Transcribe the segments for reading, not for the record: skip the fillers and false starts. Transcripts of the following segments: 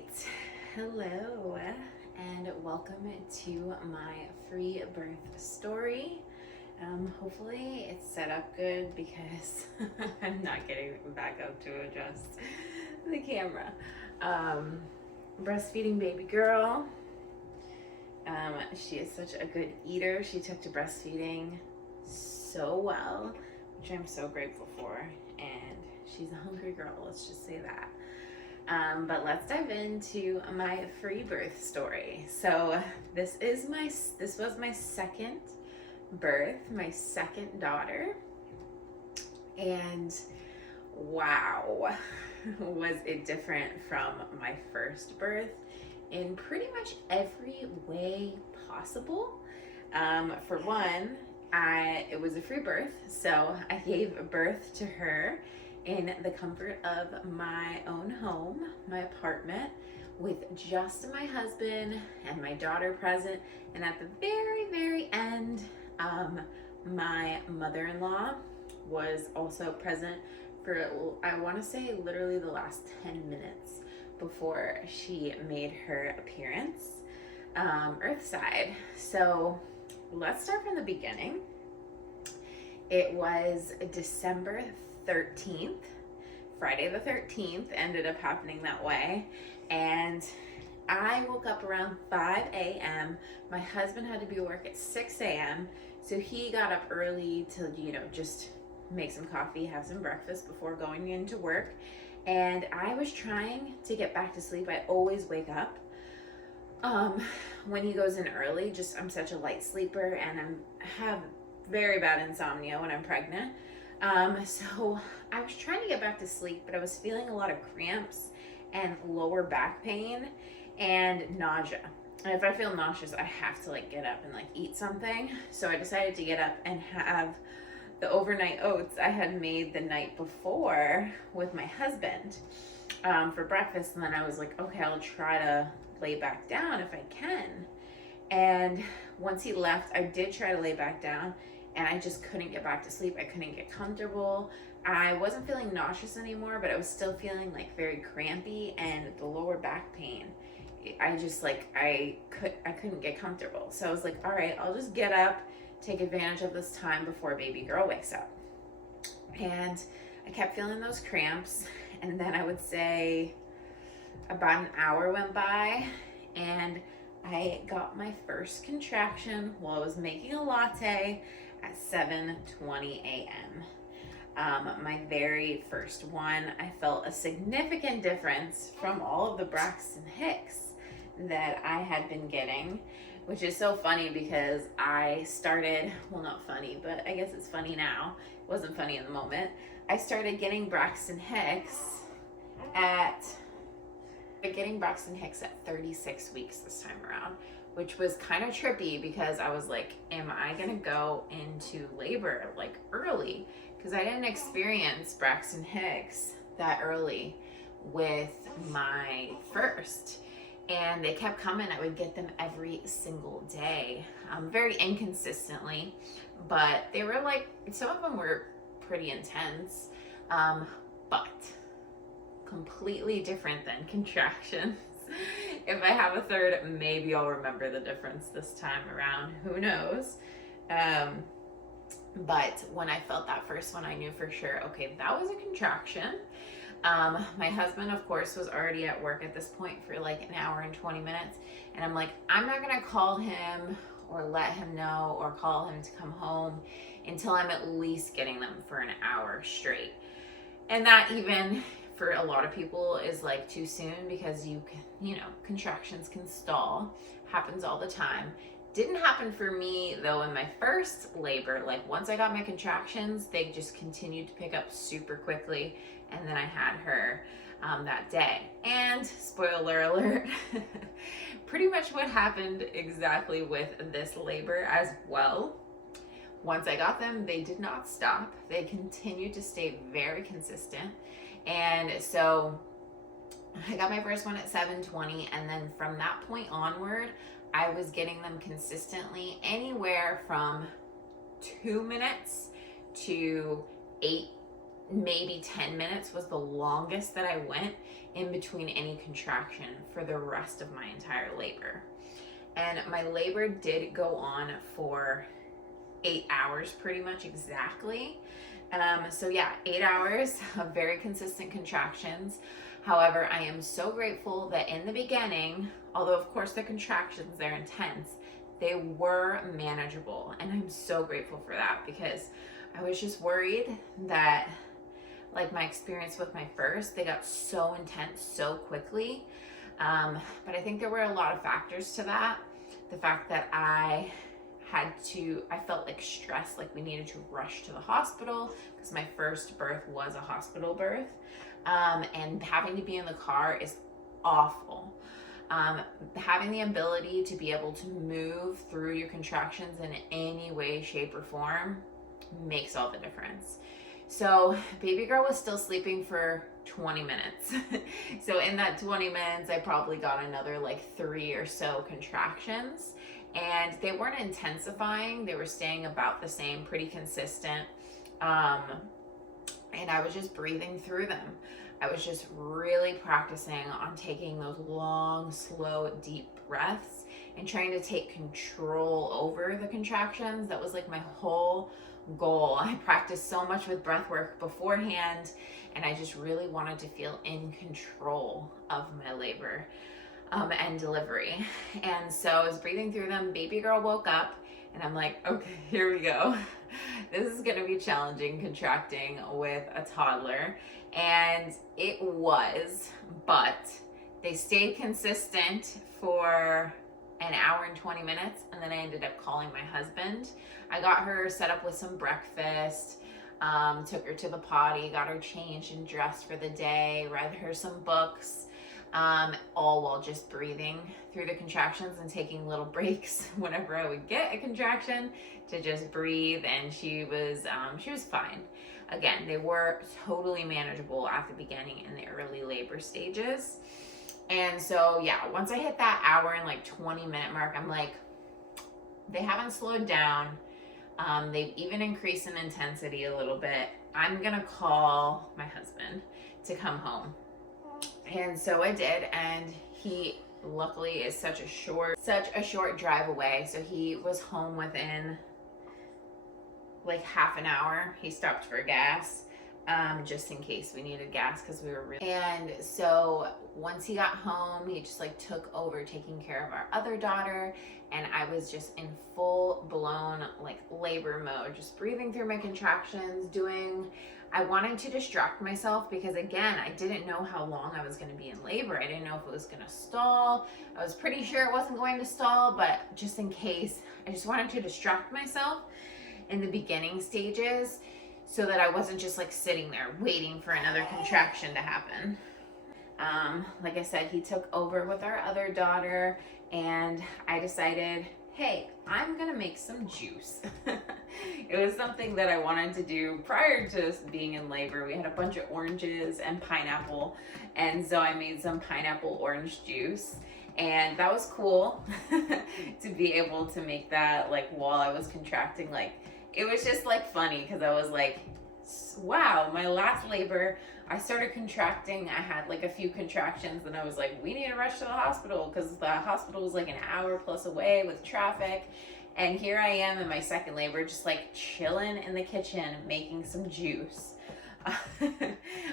right. Hello, and welcome to my free birth story. Hopefully it's set up good because I'm not getting back up to adjust the camera. Breastfeeding baby girl. She is such a good eater. She took to breastfeeding so well, which I'm so grateful for. And she's a hungry girl, let's just say that. But let's dive into my free birth story. So this was my second birth, my second daughter, and wow, was it different from my first birth in pretty much every way possible. For one, it was a free birth, so I gave birth to her in the comfort of my own home, my apartment, with just my husband and my daughter present. And at the very, very end, my mother-in-law was also present for, I want to say, literally the last 10 minutes before she made her appearance earthside. So let's start from the beginning. It was December 13th, Friday the 13th ended up happening that way, and I woke up around 5 a.m. My husband had to be at work at 6 a.m. so he got up early to just make some coffee, have some breakfast before going into work. And I was trying to get back to sleep. I always wake up when he goes in early. I'm such a light sleeper, and I have very bad insomnia when I'm pregnant. So I was trying to get back to sleep, but I was feeling a lot of cramps and lower back pain and nausea. And if I feel nauseous, I have to get up and eat something. So I decided to get up and have the overnight oats I had made the night before with my husband for breakfast. And then I was like, okay, I'll try to lay back down if I can. And once he left, I did try to lay back down, and I just couldn't get back to sleep. I couldn't get comfortable. I wasn't feeling nauseous anymore, but I was still feeling very crampy, and the lower back pain. I just I couldn't get comfortable. So I was like, all right, I'll just get up, take advantage of this time before baby girl wakes up. And I kept feeling those cramps, and then I would say about an hour went by, and I got my first contraction while I was making a latte at 7:20 a.m. My very first one. I felt a significant difference from all of the Braxton Hicks that I had been getting, which is so funny because I started, well, not funny, but I guess it's funny now. It wasn't funny in the moment. I started getting Braxton Hicks at 36 weeks this time around, which was kind of trippy because I was like, am I gonna go into labor early? Because I didn't experience Braxton Hicks that early with my first. And they kept coming. I would get them every single day, very inconsistently, but they were some of them were pretty intense, but completely different than contractions. If I have a third, maybe I'll remember the difference this time around. Who knows? But when I felt that first one, I knew for sure, okay, that was a contraction. My husband, of course, was already at work at this point for an hour and 20 minutes. And I'm like, I'm not going to call him or let him know or call him to come home until I'm at least getting them for an hour straight. And that even for a lot of people is too soon because contractions can stall. Happens all the time. Didn't happen for me though in my first labor. Once I got my contractions, they just continued to pick up super quickly, and then I had her that day. And spoiler alert, pretty much what happened exactly with this labor as well. Once I got them, they did not stop. They continued to stay very consistent. And so I got my first one at 7:20, and then from that point onward, I was getting them consistently anywhere from 2 minutes to 8 maybe 10 minutes was the longest that I went in between any contraction for the rest of my entire labor. And my labor did go on for 8 hours, pretty much exactly. So yeah, 8 hours of very consistent contractions. However, I am so grateful that in the beginning, although of course the contractions, they're intense, they were manageable. And I'm so grateful for that, because I was just worried that, like my experience with my first, they got so intense so quickly. But I think there were a lot of factors to that. The fact that I felt like stressed, like we needed to rush to the hospital, because my first birth was a hospital birth. And having to be in the car is awful. Having the ability to be able to move through your contractions in any way, shape, or form makes all the difference. So baby girl was still sleeping for 20 minutes. So in that 20 minutes, I probably got another like 3 or so contractions, and they weren't intensifying. They were staying about the same, pretty consistent. And I was just breathing through them. I was just really practicing on taking those long, slow, deep breaths and trying to take control over the contractions. That was like my whole goal. I practiced so much with breath work beforehand, and I just really wanted to feel in control of my labor and delivery. And so I was breathing through them. Baby girl woke up, and I'm like, okay, here we go. This is gonna be challenging, contracting with a toddler. And it was, but they stayed consistent for an hour and 20 minutes, and then I ended up calling my husband. I got her set up with some breakfast, took her to the potty, got her changed and dressed for the day, read her some books, all while just breathing through the contractions and taking little breaks whenever I would get a contraction to just breathe. And she was fine. Again, they were totally manageable at the beginning in the early labor stages. And so yeah, once I hit that hour and like 20-minute mark, I'm like, they haven't slowed down. They've even increased in intensity a little bit. I'm gonna call my husband to come home. And so I did, and he luckily is such a short drive away. So he was home within like half an hour. He stopped for gas, just in case we needed gas, because we were really. And so once he got home, he just like took over taking care of our other daughter, and I was just in full blown like labor mode, just breathing through my contractions, I wanted to distract myself, because again, I didn't know how long I was going to be in labor. I didn't know if it was going to stall. I was pretty sure it wasn't going to stall, but just in case, I just wanted to distract myself in the beginning stages, so that I wasn't just like sitting there waiting for another contraction to happen. Like I said, he took over with our other daughter, and I decided, hey, I'm gonna make some juice. It was something that I wanted to do prior to being in labor. We had a bunch of oranges and pineapple, and so I made some pineapple orange juice. And that was cool to be able to make that like while I was contracting. Like, it was just like funny, because I was like, wow, my last labor, I started contracting. I had like a few contractions, and I was like, we need to rush to the hospital, because the hospital was like an hour plus away with traffic. And here I am in my second labor, just like chilling in the kitchen, making some juice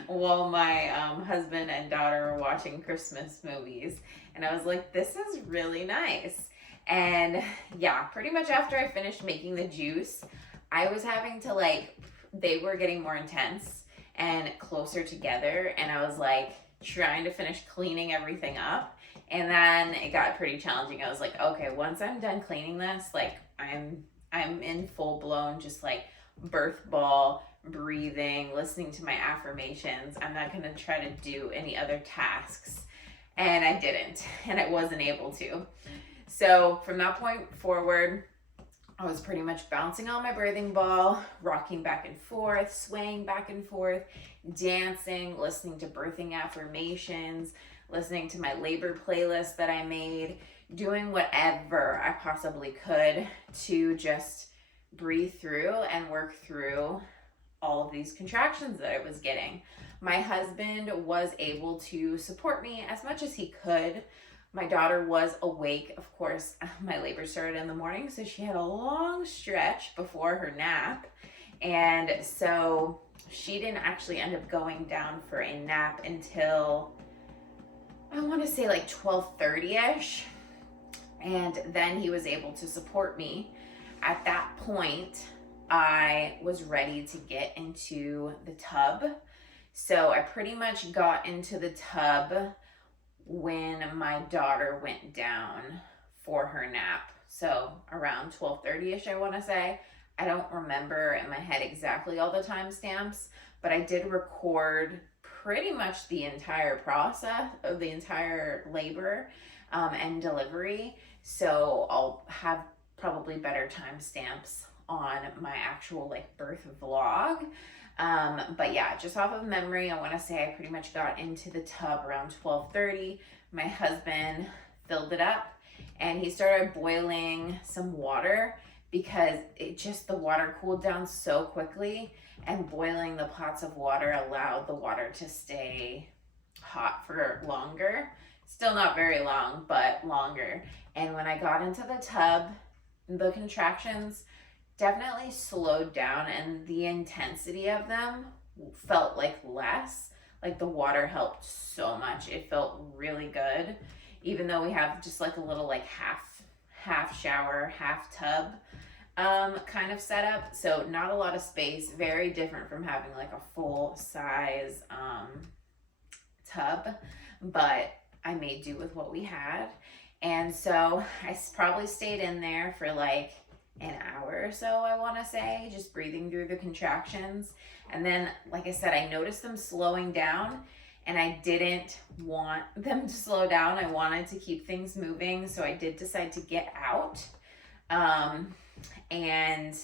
while my husband and daughter were watching Christmas movies. And I was like, this is really nice. And yeah, pretty much after I finished making the juice, I was having to they were getting more intense and closer together. And I was like trying to finish cleaning everything up. And then it got pretty challenging. I was like, okay, once I'm done cleaning this, like I'm in full blown, just like birth ball, breathing, listening to my affirmations. I'm not going to try to do any other tasks. And I didn't, and I wasn't able to. So from that point forward, I was pretty much bouncing on my birthing ball, rocking back and forth, swaying back and forth, dancing, listening to birthing affirmations, listening to my labor playlist that I made, doing whatever I possibly could to just breathe through and work through all of these contractions that I was getting. My husband was able to support me as much as he could. My daughter was awake. Of course, my labor started in the morning, so she had a long stretch before her nap. And so she didn't actually end up going down for a nap until, I want to say, like 12:30ish. And then he was able to support me. At that point, I was ready to get into the tub. So I pretty much got into the tub when my daughter went down for her nap. So around 12:30ish, I want to say. I don't remember in my head exactly all the timestamps, but I did record pretty much the entire process of the entire labor and delivery. So I'll have probably better timestamps on my actual like birth vlog. But yeah, just off of memory, I want to say I pretty much got into the tub around 12:30. My husband filled it up and he started boiling some water because the water cooled down so quickly, and boiling the pots of water allowed the water to stay hot for longer. Still not very long, but longer. And when I got into the tub, the contractions definitely slowed down and the intensity of them felt like less. Like the water helped so much. It felt really good. Even though we have just like a little like half shower, half tub kind of setup. So not a lot of space, very different from having like a full size tub, but I made do with what we had. And so I probably stayed in there for like an hour or so, I want to say, just breathing through the contractions. And then, like I said, I noticed them slowing down and I didn't want them to slow down. I wanted to keep things moving. So I did decide to get out. And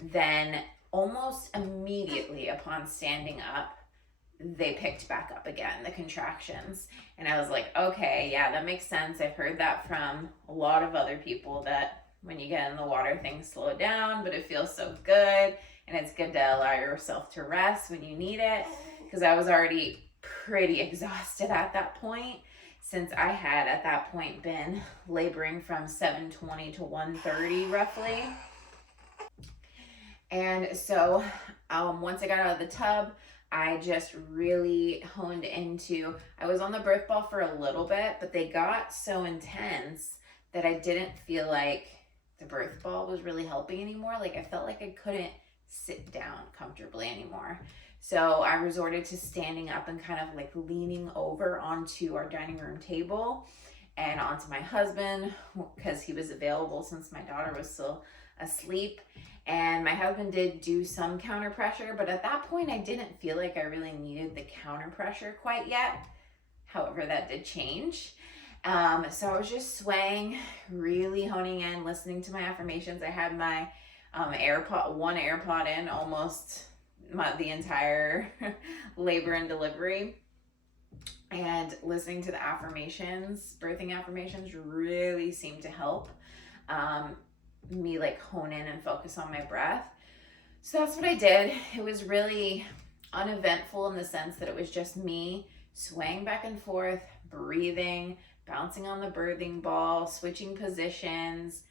then almost immediately upon standing up, they picked back up again, the contractions. And I was like, okay, yeah, that makes sense. I've heard that from a lot of other people that when you get in the water, things slow down, but it feels so good. And it's good to allow yourself to rest when you need it. Because I was already pretty exhausted at that point, since I had at that point been laboring from 7:20 to 1:30 roughly. And so once I got out of the tub, I just really honed into, I was on the birth ball for a little bit, but they got so intense that I didn't feel like the birth ball was really helping anymore. Like I felt like I couldn't sit down comfortably anymore. So I resorted to standing up and kind of like leaning over onto our dining room table and onto my husband because he was available since my daughter was still asleep. And my husband did do some counter pressure, but at that point I didn't feel like I really needed the counter pressure quite yet. However, that did change. So I was just swaying, really honing in, listening to my affirmations. I had my one AirPod in almost the entire labor and delivery. And listening to the affirmations, birthing affirmations, really seemed to help me like hone in and focus on my breath. So that's what I did. It was really uneventful in the sense that it was just me swaying back and forth, breathing, bouncing on the birthing ball, switching positions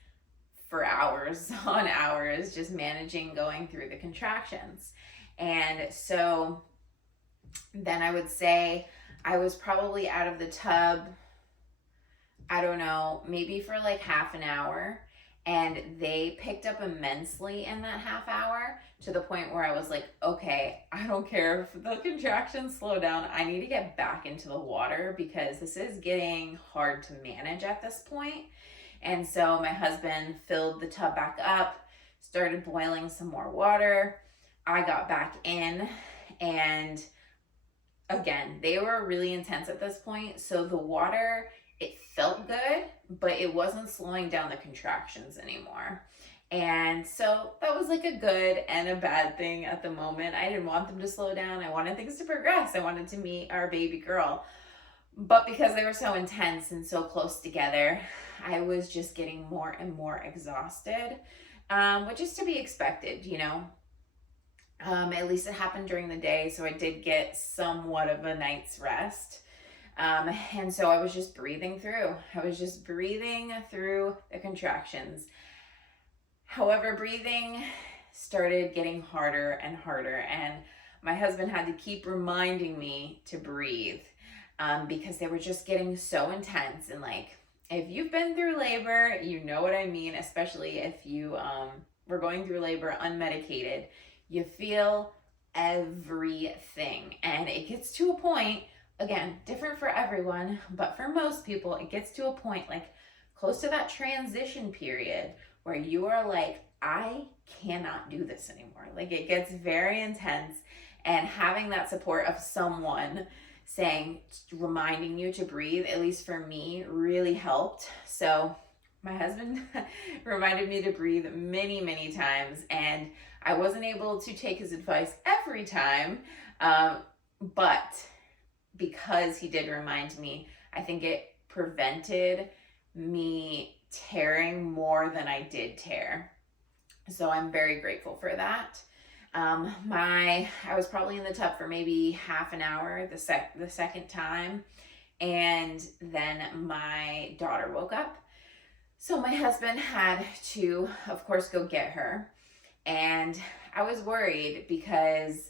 for hours on hours, just managing going through the contractions. And so then I would say I was probably out of the tub, I don't know, maybe for like half an hour. And they picked up immensely in that half hour to the point where I was like, okay, I don't care if the contractions slow down. I need to get back into the water because this is getting hard to manage at this point. And so my husband filled the tub back up, started boiling some more water. I got back in, and again, they were really intense at this point. So the water, it felt good, but it wasn't slowing down the contractions anymore. And so that was like a good and a bad thing at the moment. I didn't want them to slow down. I wanted things to progress. I wanted to meet our baby girl. But because they were so intense and so close together, I was just getting more and more exhausted, which is to be expected, you know. At least it happened during the day, so I did get somewhat of a night's rest. And so I was just breathing through. I was just breathing through the contractions. However, breathing started getting harder and harder, and my husband had to keep reminding me to breathe, because they were just getting so intense. And like, if you've been through labor, you know what I mean, especially if you were going through labor unmedicated. You feel everything, and it gets to a point, again, different for everyone, but for most people, it gets to a point like close to that transition period where you are like, I cannot do this anymore. Like, it gets very intense, and having that support of someone saying, reminding you to breathe, at least for me, really helped. So my husband reminded me to breathe many, many times, and I wasn't able to take his advice every time, but because he did remind me, I think it prevented me tearing more than I did tear. So I'm very grateful for that. I was probably in the tub for maybe half an hour the second time, and then my daughter woke up. So my husband had to, of course, go get her. And I was worried because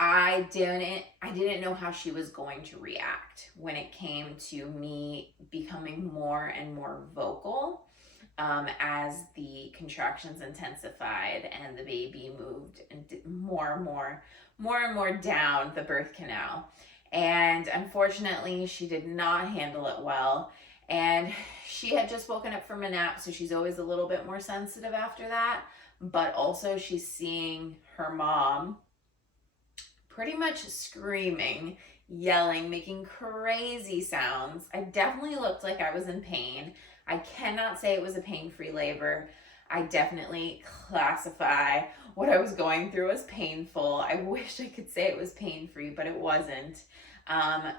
I didn't know how she was going to react when it came to me becoming more and more vocal, as the contractions intensified and the baby moved more and more down the birth canal. And unfortunately, she did not handle it well. And she had just woken up from a nap, so she's always a little bit more sensitive after that. But also, she's seeing her mom pretty much screaming, yelling, making crazy sounds. I definitely looked like I was in pain. I cannot say it was a pain-free labor. I definitely classify what I was going through as painful. I wish I could say it was pain-free, but it wasn't.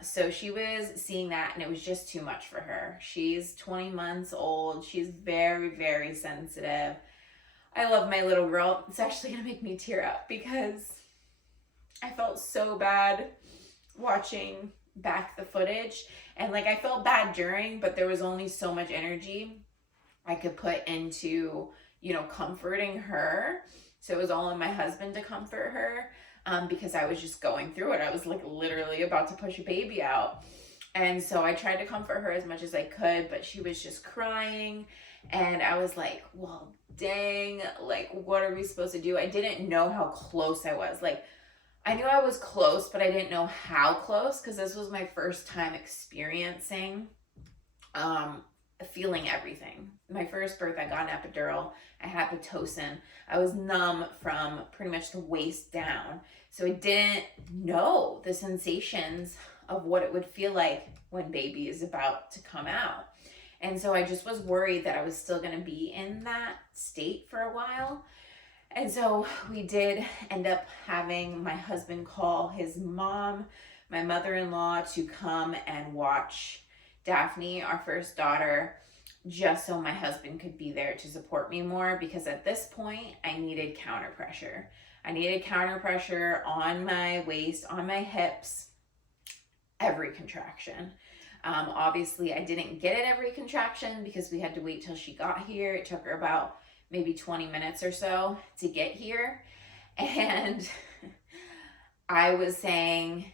So she was seeing that, and it was just too much for her. She's 20 months old. She's very, very sensitive. I love my little girl. It's actually gonna make me tear up because I felt so bad watching back the footage, and like, I felt bad during, but there was only so much energy I could put into, comforting her. So it was all on my husband to comfort her, because I was just going through it. I was like literally about to push a baby out. And so I tried to comfort her as much as I could, but she was just crying. And I was like, well, dang, like, what are we supposed to do? I didn't know how close I was. Like, I knew I was close, but I didn't know how close, because this was my first time experiencing feeling everything. My first birth, I got an epidural. I had Pitocin. I was numb from pretty much the waist down. So I didn't know the sensations of what it would feel like when baby is about to come out. And so I just was worried that I was still going to be in that state for a while. And so we did end up having my husband call his mom, my mother-in-law, to come and watch Daphne, our first daughter, just so my husband could be there to support me more, because at this point I needed counter pressure. I needed counter pressure on my waist, on my hips, every contraction. Obviously I didn't get it every contraction because we had to wait till she got here. It took her about maybe 20 minutes or so to get here. And I was saying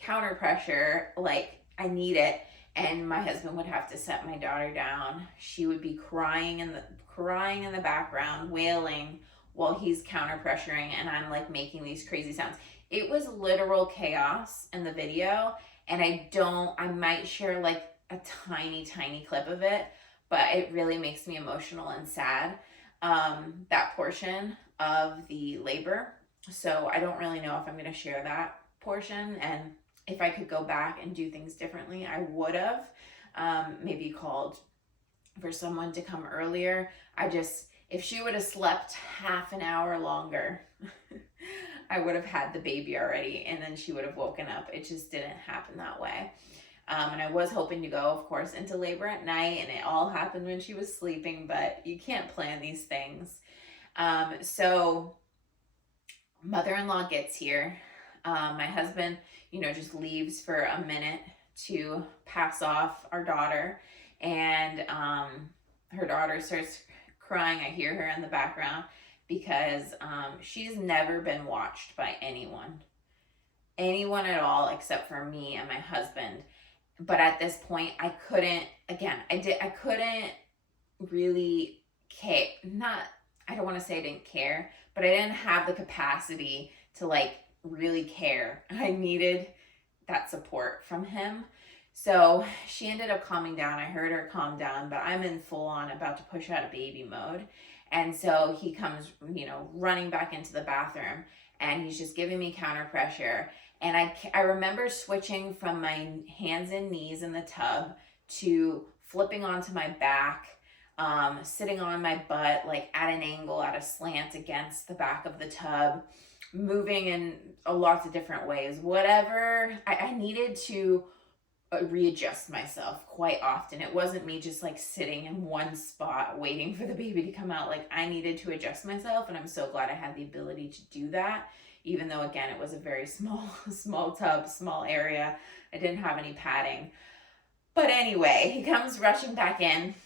counter pressure, like, I need it. And my husband would have to set my daughter down. She would be crying in the background, wailing while he's counter pressuring, and I'm like making these crazy sounds. It was literal chaos in the video, and I might share like a tiny clip of it, but it really makes me emotional and sad, that portion of the labor. So I don't really know if I'm going to share that portion, and if I could go back and do things differently, I would have. Maybe called for someone to come earlier. If she would have slept half an hour longer, I would have had the baby already, and then she would have woken up. It just didn't happen that way. And I was hoping to go, of course, into labor at night, and it all happened when she was sleeping, but you can't plan these things. So mother-in-law gets here. My husband, just leaves for a minute to pass off our daughter, and her daughter starts crying. I hear her in the background because she's never been watched by anyone at all except for me and my husband. But at this point, I couldn't really care. I don't want to say I didn't care, but I didn't have the capacity to like really care. I needed that support from him. So she ended up calming down. I heard her calm down, but I'm in full on about to push out a baby mode. And so he comes, running back into the bathroom, and he's just giving me counter pressure. And I remember switching from my hands and knees in the tub to flipping onto my back, sitting on my butt, like at an angle, at a slant against the back of the tub, moving in lots of different ways. Whatever, I needed to readjust myself quite often. It wasn't me just like sitting in one spot waiting for the baby to come out. Like, I needed to adjust myself, and I'm so glad I had the ability to do that, even though again it was a very small tub, small area. I didn't have any padding. But anyway, he comes rushing back in.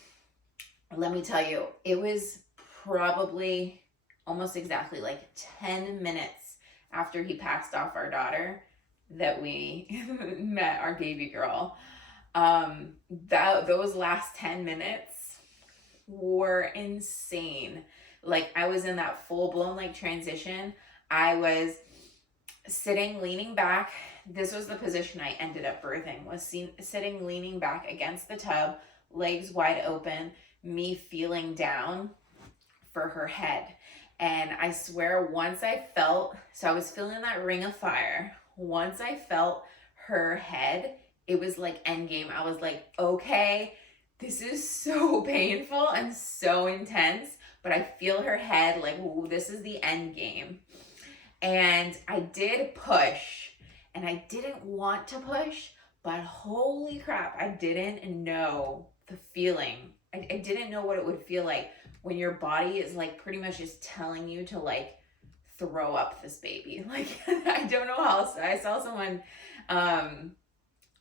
Let me tell you, it was probably almost exactly like 10 minutes after he passed off our daughter that we met our baby girl. Those last 10 minutes were insane. Like, I was in that full-blown like transition. I was sitting, leaning back. This was the position I ended up birthing, was sitting, leaning back against the tub, legs wide open, me feeling down for her head. And I swear, once I was feeling that ring of fire. Once I felt her head, it was like endgame. I was like, okay, this is so painful and so intense, but I feel her head, like, ooh, this is the end game. And I did push, and I didn't want to push, but holy crap, I didn't know the feeling. I didn't know what it would feel like when your body is like pretty much just telling you to like throw up this baby. Like, I don't know how else. I saw someone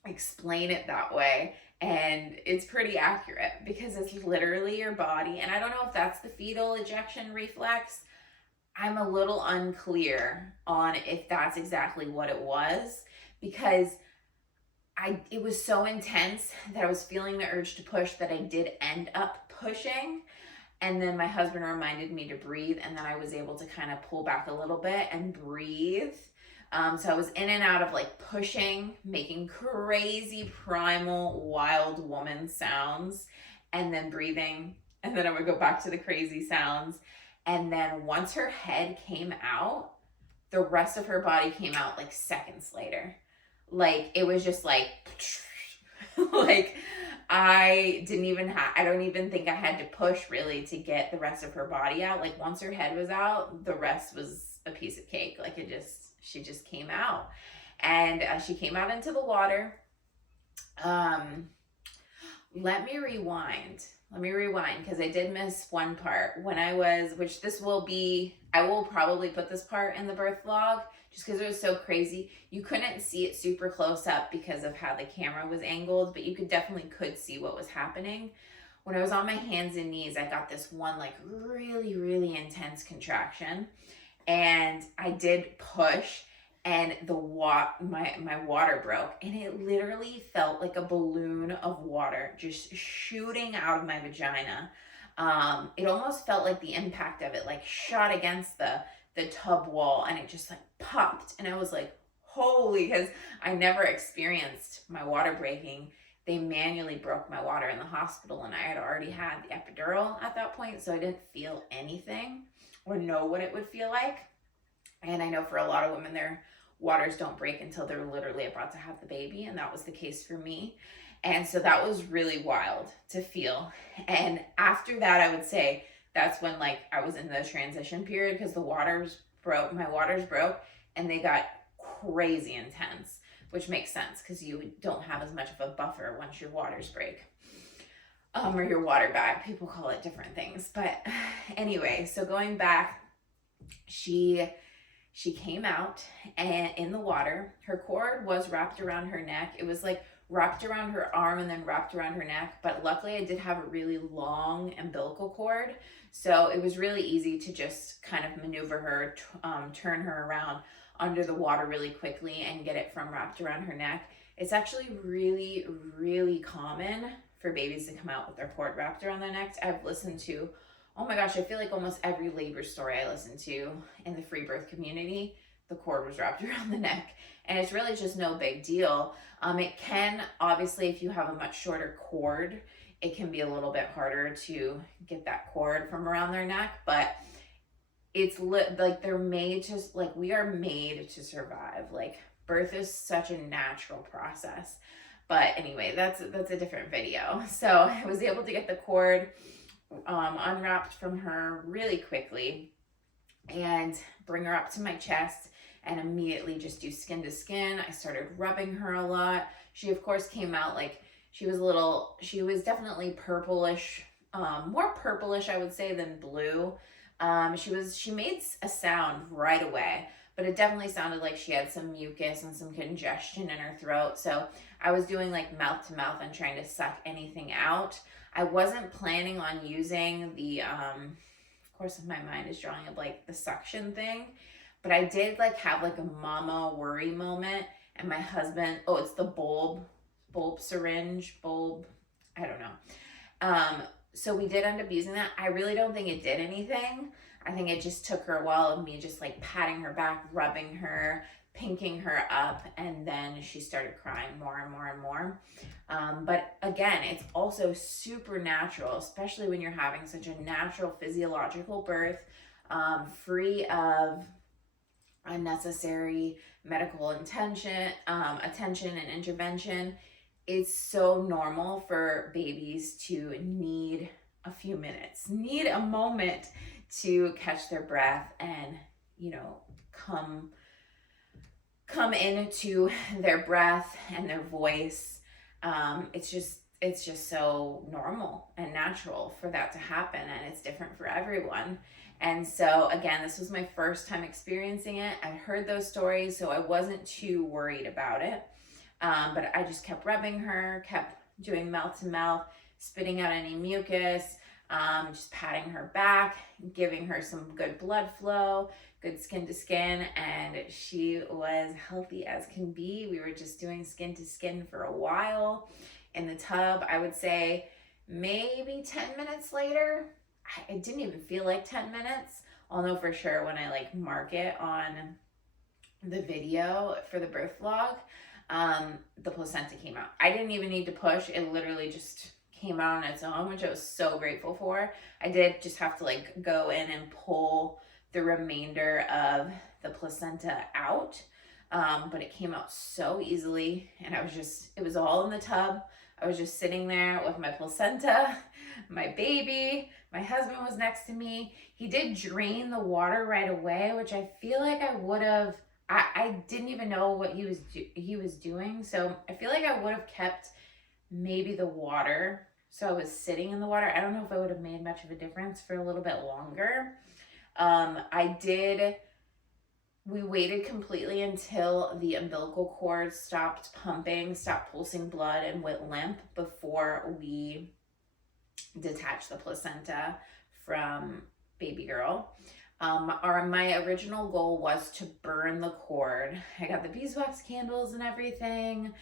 explain it that way, and it's pretty accurate because it's literally your body. And I don't know if that's the fetal ejection reflex. I'm a little unclear on if that's exactly what it was, because it was so intense that I was feeling the urge to push that I did end up pushing. And then my husband reminded me to breathe, and then I was able to kind of pull back a little bit and breathe. So I was in and out of like pushing, making crazy primal wild woman sounds, and then breathing. And then I would go back to the crazy sounds. And then once her head came out, the rest of her body came out like seconds later. Like, it was just like, like, I don't even think I had to push really to get the rest of her body out. Like, once her head was out, the rest was a piece of cake. Like, she just came out. And she came out into the water. Let me rewind because I did miss one part when I will probably put this part in the birth vlog just because it was so crazy. You couldn't see it super close up because of how the camera was angled, but you definitely could see what was happening. When I was on my hands and knees, I got this one like really, really intense contraction, and I did push, and my water broke, and it literally felt like a balloon of water just shooting out of my vagina. It almost felt like the impact of it like shot against the tub wall, and it just like popped, and I was like, holy, because I never experienced my water breaking. They manually broke my water in the hospital, and I had already had the epidural at that point, so I didn't feel anything or know what it would feel like. And I know for a lot of women, their waters don't break until they're literally about to have the baby, and that was the case for me. And so that was really wild to feel. And after that, I would say that's when like I was in the transition period, because my waters broke, and they got crazy intense, which makes sense because you don't have as much of a buffer once your waters break. Or your water bag, people call it different things. But anyway, so going back, she she came out and in the water. Her cord was wrapped around her neck. It was like wrapped around her arm and then wrapped around her neck. But luckily I did have a really long umbilical cord. So it was really easy to just kind of maneuver her, turn her around under the water really quickly and get it from wrapped around her neck. It's actually really, really common for babies to come out with their cord wrapped around their necks. I've listened to, oh my gosh, I feel like almost every labor story I listen to in the free birth community, the cord was wrapped around the neck. And it's really just no big deal. It can, obviously, if you have a much shorter cord, it can be a little bit harder to get that cord from around their neck, but it's like they're made to, like we are made to survive. Like birth is such a natural process. But anyway, that's a different video. So I was able to get the cord unwrapped from her really quickly and bring her up to my chest and immediately just do skin to skin. I started rubbing her a lot. She of course came out like she was definitely purplish, more purplish I would say than blue. She made a sound right away, but it definitely sounded like she had some mucus and some congestion in her throat. So I was doing like mouth to mouth and trying to suck anything out. I wasn't planning on using the, of course my mind is drawing up like the suction thing, but I did like have like a mama worry moment, and my husband, oh, it's the bulb syringe, I don't know. So we did end up using that. I really don't think it did anything. I think it just took her a while of me just like patting her back, rubbing her, pinking her up, and then she started crying more and more and more. But again, it's also super natural, especially when you're having such a natural physiological birth, free of unnecessary medical attention and intervention. It's so normal for babies to need a few minutes, need a moment to catch their breath and, you know, come into their breath and their voice. It's just so normal and natural for that to happen, and it's different for everyone. And so again, this was my first time experiencing it. I heard those stories, so I wasn't too worried about it. But I just kept rubbing her, kept doing mouth to mouth, spitting out any mucus, just patting her back, giving her some good blood flow, good skin to skin, and she was healthy as can be. We were just doing skin to skin for a while in the tub. I would say maybe 10 minutes later, it didn't even feel like 10 minutes. I'll know for sure when I like mark it on the video for the birth vlog. The placenta came out. I didn't even need to push. It literally just came out on its own, which I was so grateful for. I did just have to like go in and pull the remainder of the placenta out. But it came out so easily, and it was all in the tub. I was just sitting there with my placenta, my baby, my husband was next to me. He did drain the water right away, which I feel like I would have, I didn't even know what he was doing. So I feel like I would have kept maybe the water. So I was sitting in the water. I don't know if I would have made much of a difference for a little bit longer. We waited completely until the umbilical cord stopped pumping, stopped pulsing blood, and went limp before we detached the placenta from baby girl. My original goal was to burn the cord. I got the beeswax candles and everything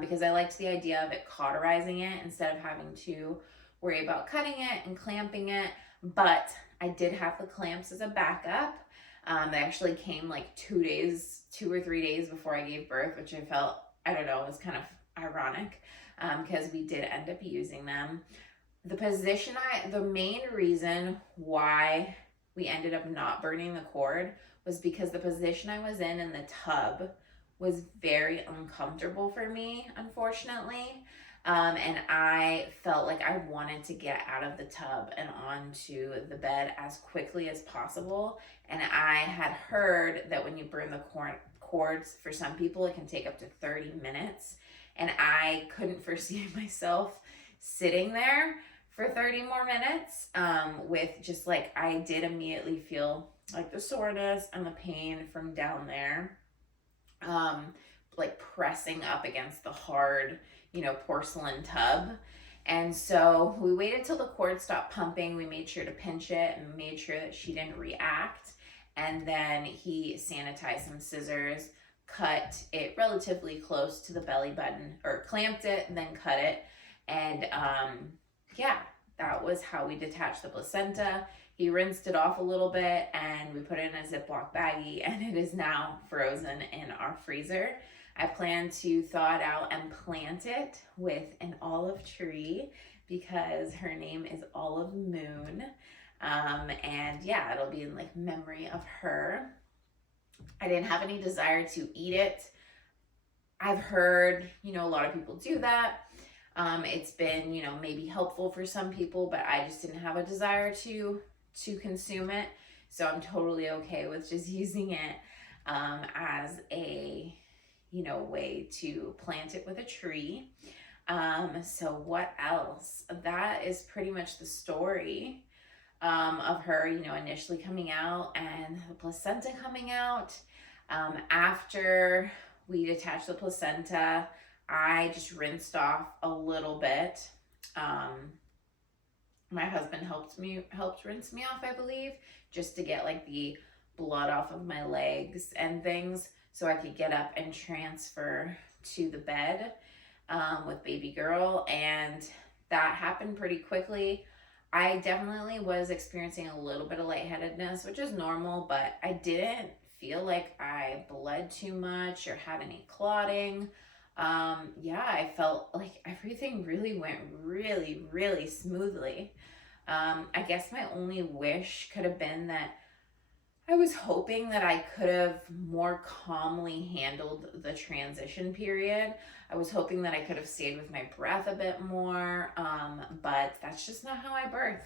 because I liked the idea of it cauterizing it instead of having to worry about cutting it and clamping it. But I did have the clamps as a backup. They actually came like 2 or 3 days before I gave birth, which I felt, I don't know, was kind of ironic because we did end up using them. The main reason why we ended up not burning the cord was because the position I was in the tub was very uncomfortable for me, unfortunately. And I felt like I wanted to get out of the tub and onto the bed as quickly as possible. And I had heard that when you burn the cords, for some people, it can take up to 30 minutes. And I couldn't foresee myself sitting there for 30 more minutes, with just like, I did immediately feel like the soreness and the pain from down there, like pressing up against the hard, porcelain tub. And so we waited till the cord stopped pumping. We made sure to pinch it and made sure that she didn't react. And then he sanitized some scissors, cut it relatively close to the belly button, or clamped it and then cut it. And yeah, that was how we detached the placenta. He rinsed it off a little bit and we put it in a Ziploc baggie, and it is now frozen in our freezer. I plan to thaw it out and plant it with an olive tree because her name is Olive Moon. And yeah, it'll be in like memory of her. I didn't have any desire to eat it. I've heard, a lot of people do that. It's been, maybe helpful for some people, but I just didn't have a desire to consume it. So I'm totally okay with just using it as a, way to plant it with a tree. So what else? That is pretty much the story of her, initially coming out and the placenta coming out. After we detached the placenta, I just rinsed off a little bit. My husband helped rinse me off, I believe, just to get like the blood off of my legs and things so I could get up and transfer to the bed with baby girl. And that happened pretty quickly. I definitely was experiencing a little bit of lightheadedness, which is normal, but I didn't feel like I bled too much or had any clotting. I felt like everything really went really, really smoothly. I guess my only wish could have been that I was hoping that I could have more calmly handled the transition period. I was hoping that I could have stayed with my breath a bit more, but that's just not how I birth.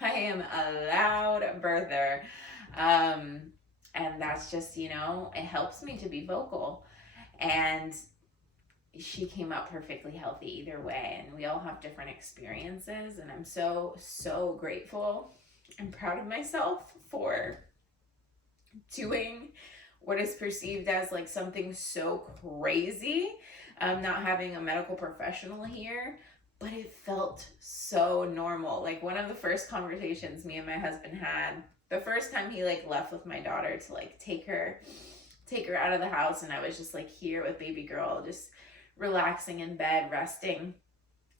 I am a loud birther. And that's just, it helps me to be vocal. And she came out perfectly healthy either way, and we all have different experiences, and I'm so, so grateful and proud of myself for doing what is perceived as like something so crazy. Not having a medical professional here, but it felt so normal. Like one of the first conversations me and my husband had, the first time he like left with my daughter to like take her out of the house, and I was just like here with baby girl, just relaxing in bed, resting.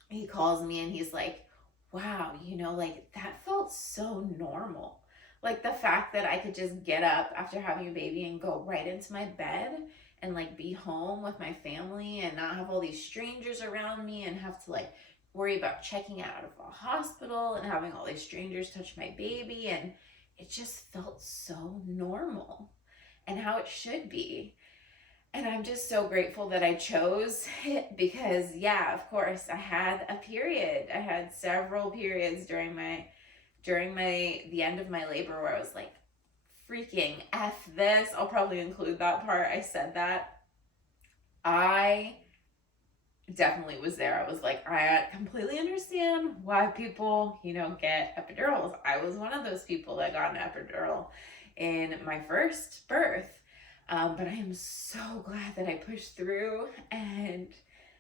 He calls me and he's like, wow, like that felt so normal. Like the fact that I could just get up after having a baby and go right into my bed and like be home with my family and not have all these strangers around me and have to like worry about checking out of a hospital and having all these strangers touch my baby. And it just felt so normal and how it should be. And I'm just so grateful that I chose it because, yeah, of course, I had a period. I had several periods during the end of my labor where I was like, freaking F this. I'll probably include that part. I said that. I definitely was there. I was like, I completely understand why people, get epidurals. I was one of those people that got an epidural in my first birth. But I am so glad that I pushed through and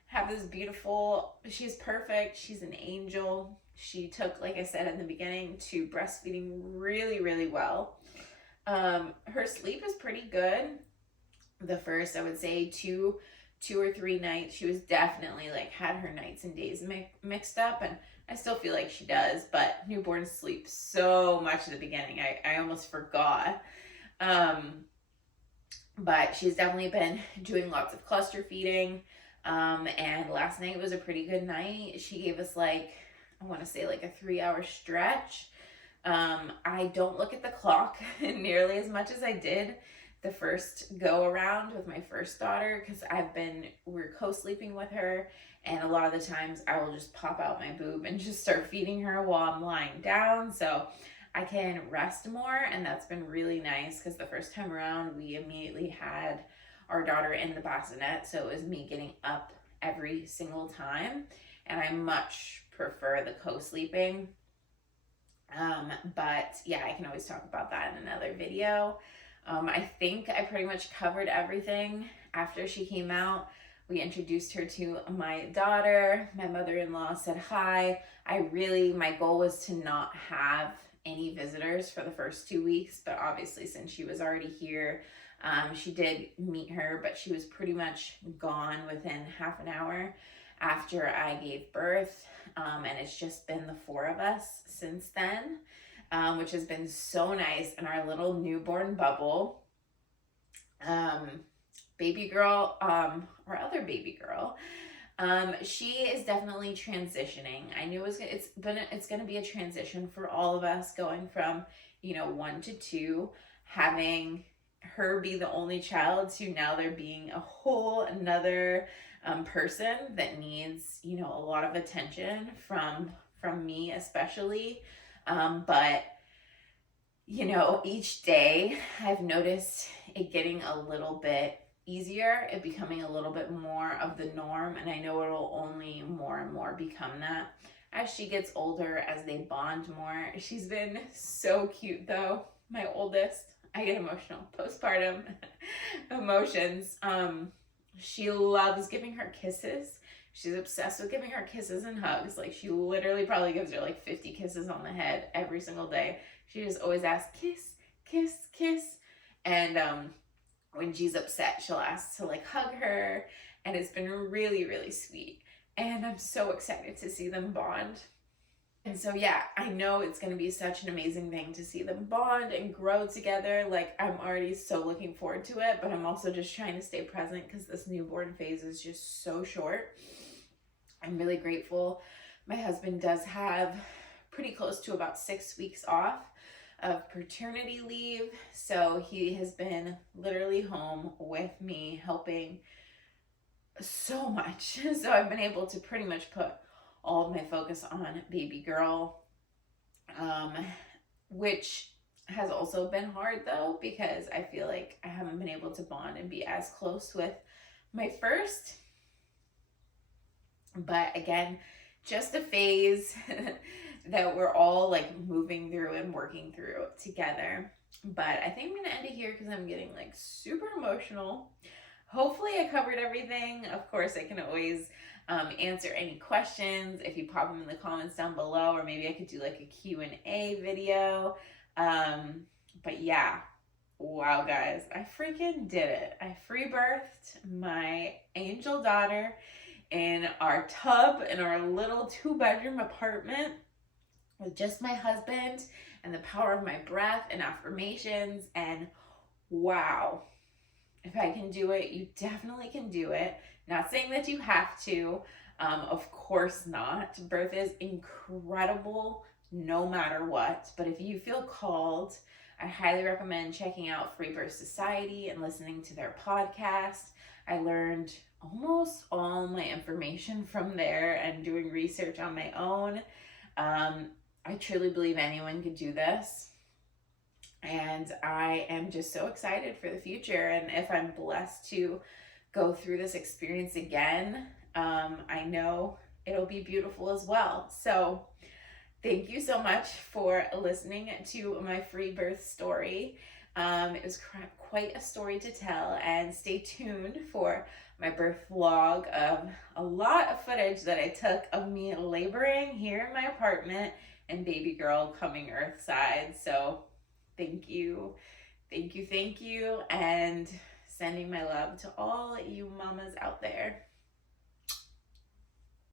have this beautiful, she's perfect. She's an angel. She took, like I said in the beginning, to breastfeeding really, really well. Her sleep is pretty good. The first, I would say, two or three nights, she was definitely like had her nights and days mixed up, and I still feel like she does, but newborns sleep so much at the beginning. I almost forgot. But she's definitely been doing lots of cluster feeding. And last night was a pretty good night. She gave us like, I want to say like a 3-hour stretch. I don't look at the clock nearly as much as I did the first go around with my first daughter, because we're co-sleeping with her, and a lot of the times I will just pop out my boob and just start feeding her while I'm lying down, so I can rest more. And that's been really nice because the first time around we immediately had our daughter in the bassinet, so it was me getting up every single time, and I much prefer the co-sleeping. But yeah, I can always talk about that in another video. I think I pretty much covered everything. After she came out, we introduced her to my daughter. My mother-in-law said hi. My goal was to not have any visitors for the first 2 weeks, but obviously since she was already here, she did meet her, but she was pretty much gone within half an hour after I gave birth. And it's just been the 4 of us since then, which has been so nice in our little newborn bubble. Baby girl, our other baby girl, she is definitely transitioning. I knew it's gonna be a transition for all of us, going from 1 to 2, having her be the only child, to now there being a whole another person that needs a lot of attention from me especially. But each day I've noticed it getting a little bit easier, it becoming a little bit more of the norm, and I know it'll only more and more become that as she gets older, as they bond more. She's been so cute though, my oldest. I get emotional, postpartum emotions. She loves giving her kisses. She's obsessed with giving her kisses and hugs. Like, she literally probably gives her like 50 kisses on the head every single day. She just always asks, kiss, kiss, kiss. And when she's upset, she'll ask to like hug her. And it's been really, really sweet. And I'm so excited to see them bond. And so, yeah, I know it's going to be such an amazing thing to see them bond and grow together. Like, I'm already so looking forward to it, but I'm also just trying to stay present because this newborn phase is just so short. I'm really grateful. My husband does have pretty close to about 6 weeks off of paternity leave. So he has been literally home with me, helping so much. So I've been able to pretty much put all of my focus on baby girl, which has also been hard though, because I feel like I haven't been able to bond and be as close with my first. But again, just a phase that we're all like moving through and working through together. But I think I'm gonna end it here because I'm getting like super emotional. Hopefully I covered everything. Of course, I can always answer any questions if you pop them in the comments down below, or maybe I could do like a Q&A video. But yeah, wow guys, I freaking did it. I free-birthed my angel daughter in our tub in our little 2-bedroom apartment with just my husband and the power of my breath and affirmations. And wow, if I can do it, you definitely can do it. Not saying that you have to, of course not. Birth is incredible no matter what, but if you feel called, I highly recommend checking out Freebirth Society and listening to their podcast. I learned almost all my information from there and doing research on my own. I truly believe anyone could do this. And I am just so excited for the future. And if I'm blessed to go through this experience again, I know it'll be beautiful as well. So thank you so much for listening to my free birth story. It was quite a story to tell, and stay tuned for my birth vlog of a lot of footage that I took of me laboring here in my apartment and baby girl coming earthside. So thank you, and sending my love to all you mamas out there.